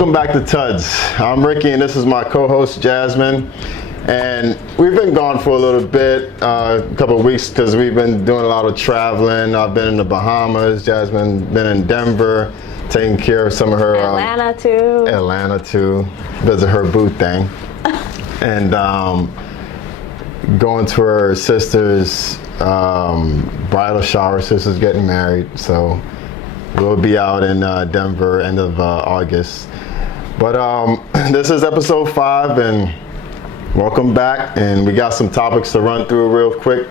Welcome back to TUDS. I'm Ricky and this is my co-host Jazmine. And we've been gone for a little bit, a couple of weeks because we've been doing a lot of traveling. I've been in the Bahamas, Jazmine been in Denver, taking care of some of her... Atlanta too, because of her boo thing. And going to her sister's bridal shower, sister's getting married, so we'll be out in Denver end of August. But this is episode 5 and welcome back, and we got some topics to run through real quick.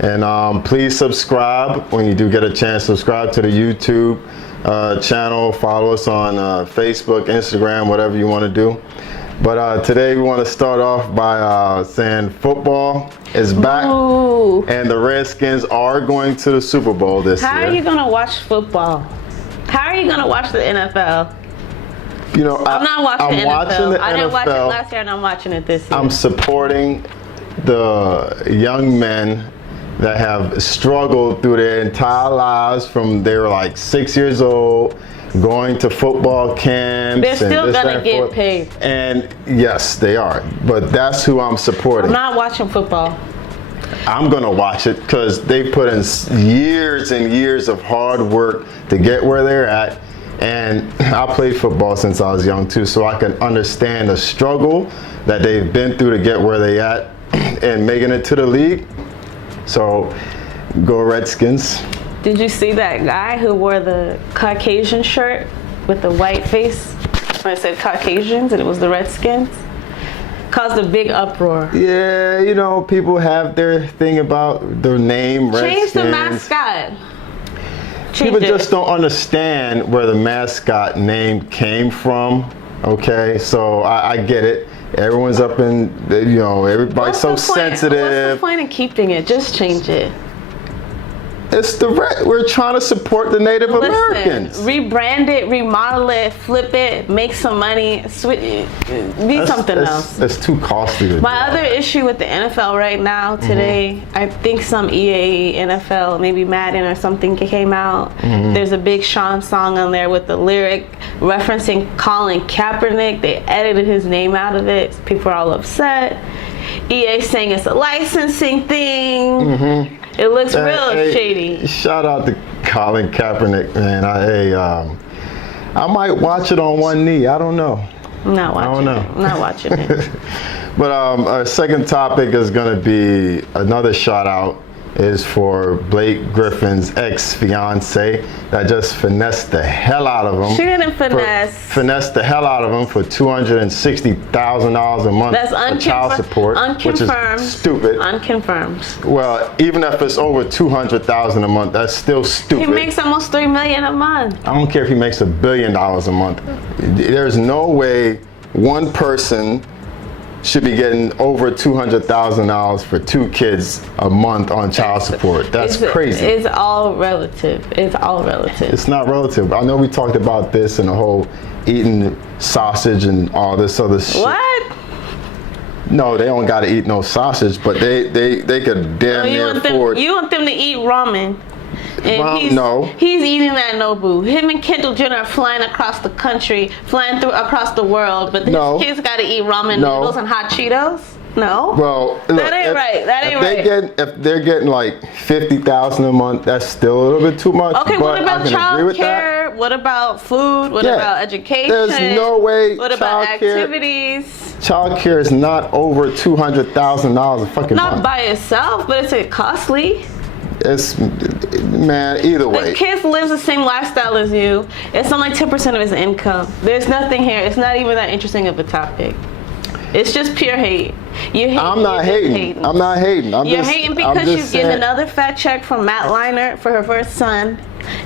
And please subscribe when you do get a chance. Subscribe to the YouTube channel, follow us on Facebook, Instagram, whatever you want to do. But today we want to start off by saying football is back. Ooh. And the Redskins are going to the Super Bowl this year. How are you going to watch football? How are you going to watch the NFL? You know, I'm not watching the NFL. I didn't watch it NFL. last year and I'm watching it this year. I'm supporting the young men that have struggled through their entire lives from they were like 6 years old, going to football camps. They're still going to get paid. And yes, they are. But that's who I'm supporting. I'm not watching football. I'm going to watch it because they put in years and years of hard work to get where they're at. And I played football since I was young too, so I can understand the struggle that they've been through to get where they at and making it to the league. So go Redskins. Did you see that guy who wore the Caucasian shirt with the white face when it said Caucasians and it was the Redskins? Caused a big uproar. Yeah, you know, people have their thing about their name, Redskins. Change the mascot. People just don't understand where the mascot name came from. Okay, so I get it. Everyone's up in, you know, everybody's so sensitive. What's the point of keeping it? Just change it. It's we're trying to support the Native Americans. Rebrand it, remodel it, flip it, make some money, be something else. It's too costly to do. My other issue with the NFL right now today, I think some EA NFL, maybe Madden or something came out. There's a Big Sean song on there with the lyric referencing Colin Kaepernick. They edited his name out of it. People are all upset. EA saying it's a licensing thing. It looks real shady. Shout out to Colin Kaepernick, man. I might watch it on one knee. I don't know. I'm not watching it. I'm not watching it. But our second topic is going to be another shout out is for Blake Griffin's ex-fiance that just finessed the hell out of him. She didn't finesse. Finessed the hell out of him for $260,000 a month for child support, which is stupid. Unconfirmed. Well, even if it's over $200,000 a month, that's still stupid. He makes almost $3 million a month. I don't care if he makes $1 billion a month. There's no way one person should be getting over $200,000 for 2 kids a month on child support. That's crazy. It's all relative. It's all relative. It's not relative. I know we talked about this and the whole eating sausage and all this other shit. What? No, they don't got to eat no sausage, but they could damn near afford. You want them to eat ramen. And no. He's eating that Nobu. Him and Kendall Jenner are flying across the country, flying across the world, but his kids got to eat ramen noodles and hot Cheetos? No. Well, look, that ain't right. That ain't right. If they're getting like $50,000 a month, that's still a little bit too much. Okay, what about child care? What about food? What about education? There's no way. What about activities? Child care is not over $200,000 a fucking month. Not by itself, but it's costly. It's, man, either way. The kid lives the same lifestyle as you. It's only 10% of his income. There's nothing here. It's not even that interesting of a topic. It's just pure hate. I'm not hating. I'm not hating. You're hating because she's getting another fat check from Matt Leinart for her first son,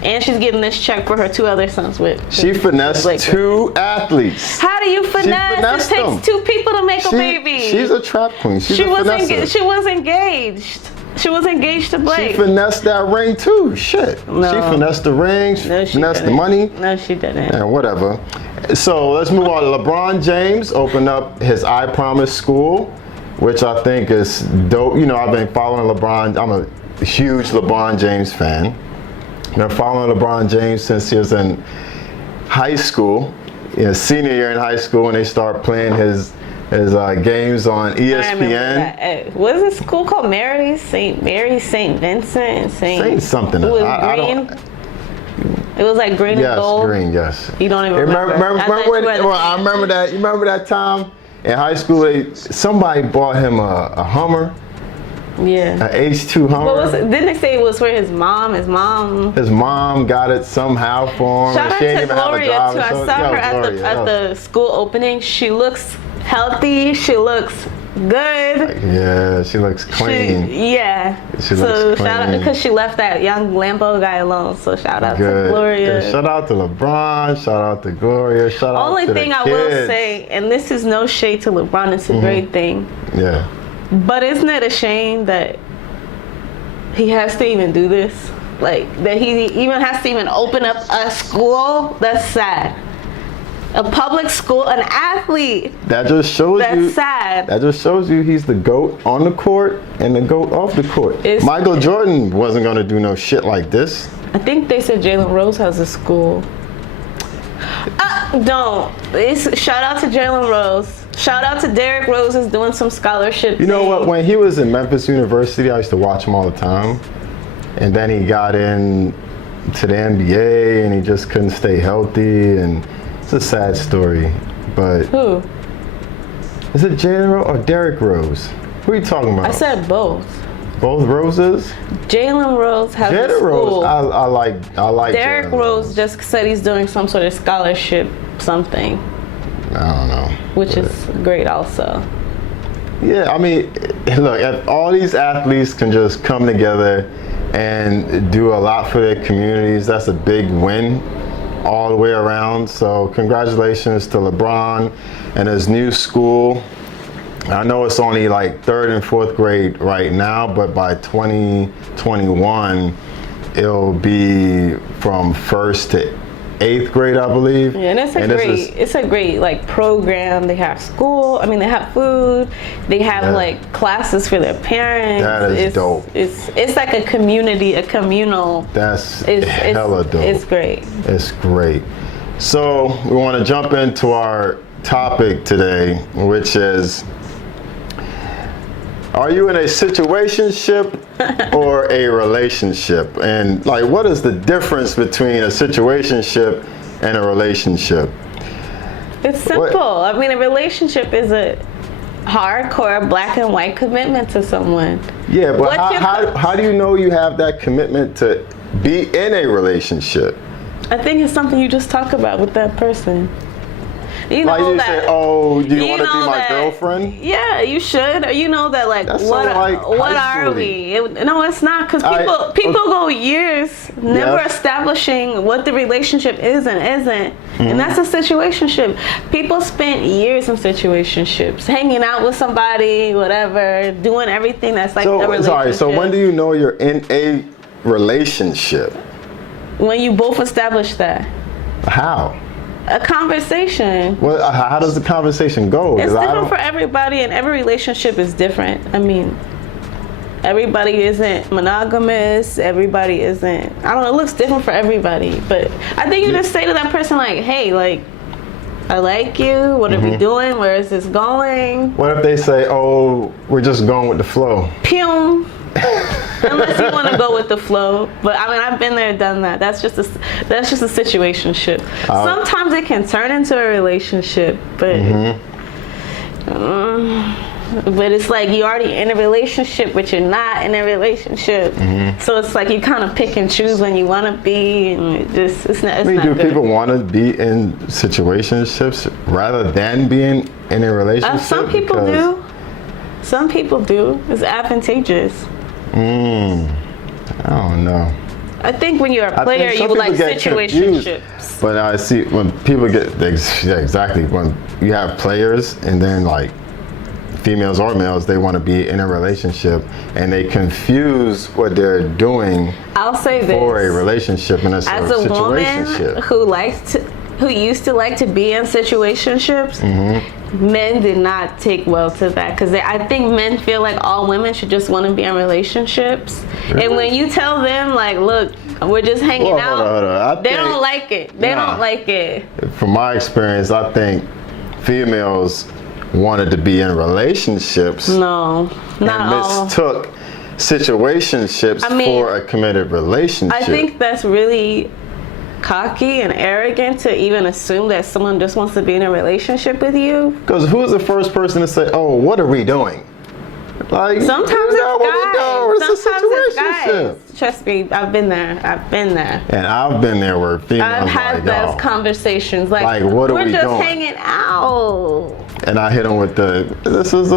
and she's getting this check for her 2 other sons with. She finessed 2 athletes. How do you finesse? It takes 2 people to make a baby. She's a trap queen. She was engaged. She was engaged to Blake. She finessed that ring too. Shit. No. She finessed the ring. She finessed the money. No, she didn't. And whatever. So let's move on. LeBron James opened up his I Promise school, which I think is dope. You know, I've been following LeBron. I'm a huge LeBron James fan. I've been following LeBron James since he was in high school. senior year in high school when they start playing his games on ESPN. I remember that. What is this school called? St. Vincent, Saint something. It was green. It was like green and gold. Yes, green. Yes. You don't even remember. I remember that. You remember that time in high school? Somebody bought him a Hummer. Yeah. An H2 Hummer. What was it? Didn't they say it was for his mom? His mom got it somehow for him. Shout out to Gloria too. I saw her at the school opening. She looks healthy. She looks good. Yeah, she looks clean. She looks clean. Shout out because she left that young Lambo guy alone. So shout out to Gloria. Yeah, shout out to LeBron. Shout out to Gloria. Shout out to the kids. Only thing I will say, and this is no shade to LeBron, it's a great thing. Yeah. But isn't it a shame that he has to even do this? Like, that he even has to even open up a school? That's sad. A public school, an athlete. That just shows you. That's sad. That just shows you he's the GOAT on the court and the GOAT off the court. Michael Jordan wasn't going to do no shit like this. I think they said Jalen Rose has a school. Don't. Shout out to Jalen Rose. Shout out to Derrick Rose is doing some scholarship. You know what? When he was in Memphis University, I used to watch him all the time. And then he got in to the NBA and he just couldn't stay healthy. And it's a sad story. But who? Is it Jalen Rose or Derrick Rose? Who are you talking about? I said both. Both Roses? Jalen Rose has a school. Rose, I like Derrick Rose just said he's doing some sort of scholarship something. I don't know. Which is great also. Yeah, I mean, look, if all these athletes can just come together and do a lot for their communities, that's a big win all the way around. So congratulations to LeBron and his new school. I know it's only like 3rd and 4th grade right now, but by 2021, it'll be from 1st to 8th grade, I believe. Yeah, and it's a great like program. They have school. I mean, they have food. They have like classes for their parents. That is dope. It's like a communal. That's hella dope. It's great. It's great. So we want to jump into our topic today, which is, are you in a situationship or a relationship? And like, what is the difference between a situationship and a relationship? It's simple. I mean, a relationship is a hardcore black and white commitment to someone. Yeah, but how do you know you have that commitment to be in a relationship? I think it's something you just talk about with that person. You know like you that, say, oh, do you want to be my girlfriend? Yeah, you should. Or you know that, like, what are we? No, it's not, because people go years never establishing what the relationship is and isn't. And that's a situationship. People spent years in situationships, hanging out with somebody, whatever, doing everything that's like a relationship. Sorry, so when do you know you're in a relationship? When you both establish that. How? A conversation. Well, how does the conversation go? It's different for everybody, and every relationship is different. I mean, everybody isn't monogamous. Everybody isn't. I don't know. It looks different for everybody. But I think you just say to that person, like, "Hey, like, I like you. What are we doing? Where is this going?" What if they say, "Oh, we're just going with the flow"? Pew. Unless you want to go with the flow, but I mean, I've been there, done that. That's just a situationship. Sometimes it can turn into a relationship, but it's like you're already in a relationship, but you're not in a relationship. So it's like you kind of pick and choose when you want to be, and it's not. Do people want to be in situationships rather than being in a relationship? Some people do. Some people do. It's advantageous. I don't know. I think when you're a player, you would like situationships. But I see when people get, exactly, when you have players and then like females or males, they want to be in a relationship and they confuse what they're doing. I'll say this. For a relationship and as a woman who used to like to be in situationships, men did not take well to that, because I think men feel like all women should just want to be in relationships. Really? And when you tell them, like, look, We're just hanging Well, out. hold on. They don't like it. They don't like it. From my experience, I think females wanted to be in relationships. No, not and all. mistook situationships for a committed relationship. I think that's really cocky and arrogant to even assume that someone just wants to be in a relationship with you. Because who's the first person to say, "Oh, what are we doing"? Like, sometimes it's sometimes it's guys. situationship. Trust me, I've been there. And I've been there where females I've had those conversations. Like, what are we we're just doing? hanging out. And I hit them with this is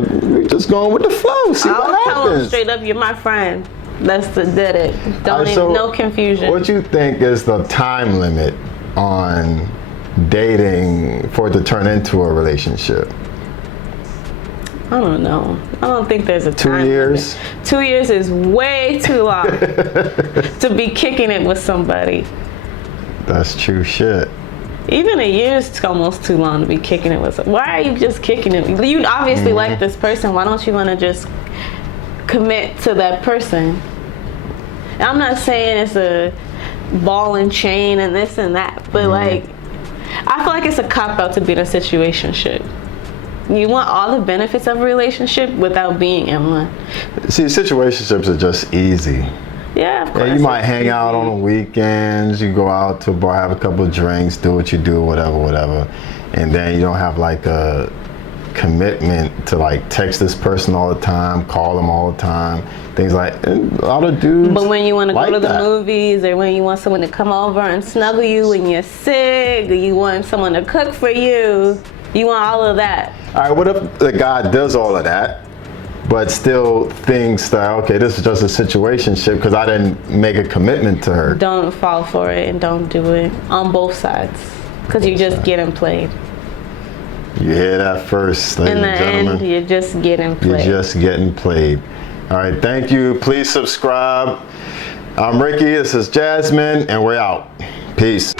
we just going with the flow. See what I'll tell them happens. straight up, you're my friend. Did it. Don't even, no confusion. What you think is the time limit on dating for it to turn into a relationship? I don't know. I don't think there's a time 2 years? limit. 2 years is way too long to be kicking it with somebody. That's true shit. Even a year is almost too long to be kicking it with somebody. Why are you just kicking it? You obviously like this person. Why don't you want to just commit to that person? And I'm not saying it's a ball and chain and this and that, but like, I feel like it's a cop-out to be in a situationship. You want all the benefits of a relationship without being in one. See, situationships are just easy. Yeah, of course. Yeah, you might hang out on the weekends, you go out to a bar, have a couple of drinks, do what you do, whatever. And then you don't have like a commitment to like text this person all the time, call them all the time, things like and a lot of dudes. But when you want to like go to the that. movies, or when you want someone to come over and snuggle you when you're sick, or you want someone to cook for you, you want all of that. All right, what if the guy does all of that, but still thinks that, okay, this is just a situationship because I didn't make a commitment to her? Don't fall for it and don't do it on both sides, because you're just getting played. You hear that first, ladies In the and gentlemen. end, you're just getting played. You're just getting played. All right, thank you. Please subscribe. I'm Ricky, this is Jazmine, and we're out. Peace.